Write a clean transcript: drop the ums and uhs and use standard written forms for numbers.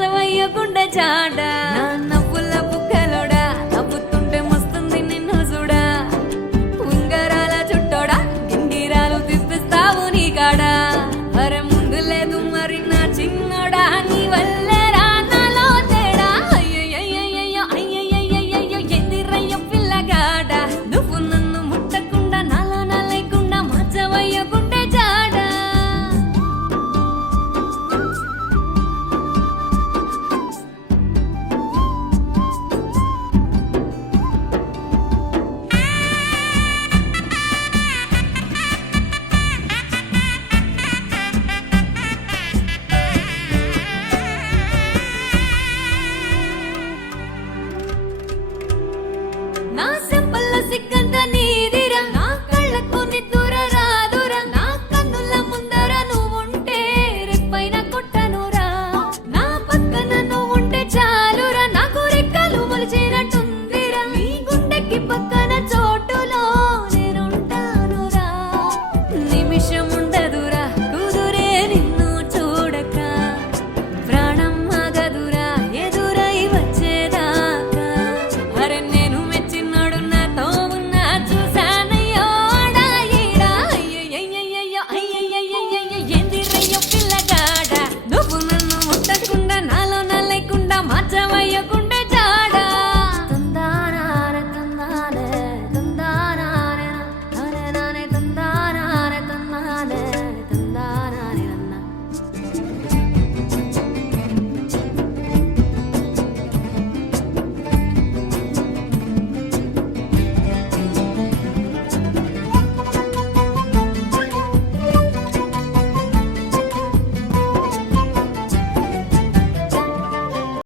మచ్చవయ్యకుండా చాట నా నవ్వుల బుక్కలోడా నవ్వుతుంటే మస్తుంది నిన్ను చూడా ఉంగరాల చుట్టోడా గింగిరాలు తిప్పిస్తావు నీ కాడా అరే ముందు లేదు మరి నా చిన్నోడా నీ వల్లేరా నాలో తేడా అయ్యయ్యయ్యయ్యో అయ్యయ్యయ్యయ్యో ఎదిరయ్య పిల్లగాడ నువ్వు నన్ను ముట్టకుండా నాలో నా లేకుండా మచ్చవయ్యకుంటే చాడా నా